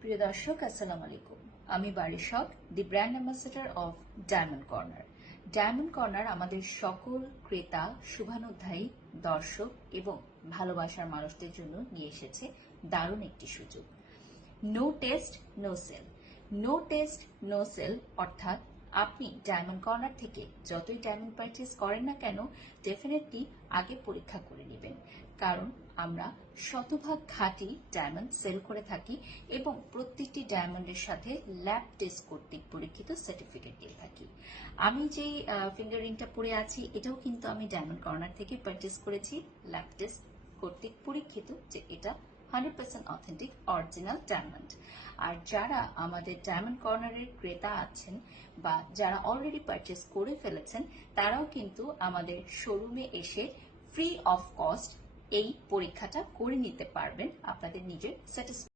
প্রিয় দর্শক, আসসালামু আলাইকুম। আমি বারিশক, the brand ambassador of Diamond Corner. Diamond Corner আমাদের সকল ক্রেতা, শুভানুধ্যায়ী, দর্শক এবং ভালোবাসার মানুষদের জন্য নিয়ে এসেছে দারুণ একটি সুযোগ। No test no sale. No test no sale অর্থাৎ আপনি ডায়মন্ড কর্নার থেকে যতই ডায়মন্ড পারচেজ করেন না কেন, ডেফিনেটলি আগে পরীক্ষা করে নেবেন, কারণ আমরা শতভাগ খাঁটি ডায়মন্ড সেল করে থাকি এবং প্রত্যেকটি ডায়মন্ডের সাথে ল্যাব টেস্ট কর্তৃক পরীক্ষিত সার্টিফিকেট দিয়ে থাকি। আমি যেই ফিঙ্গার রিংটা পরে আছি, এটাও কিন্তু আমি ডায়মন্ড কর্নার থেকে পারচেজ করেছি, ল্যাব টেস্ট কর্তৃক পরীক্ষিত যে এটা 100% অথেন্টিক অরিজিনাল ডায়মন্ড। আর যারা আমাদের ডায়মন্ড কর্নারের ক্রেতা আছেন বা যারা অলরেডি পারচেজ করে ফেলেছেন, তারাও কিন্তু আমাদের শোরুমে এসে ফ্রি অফ কস্ট এই পরীক্ষাটা করে নিতে পারবেন আপনাদের নিজের স্যাটিসফ্যাকশন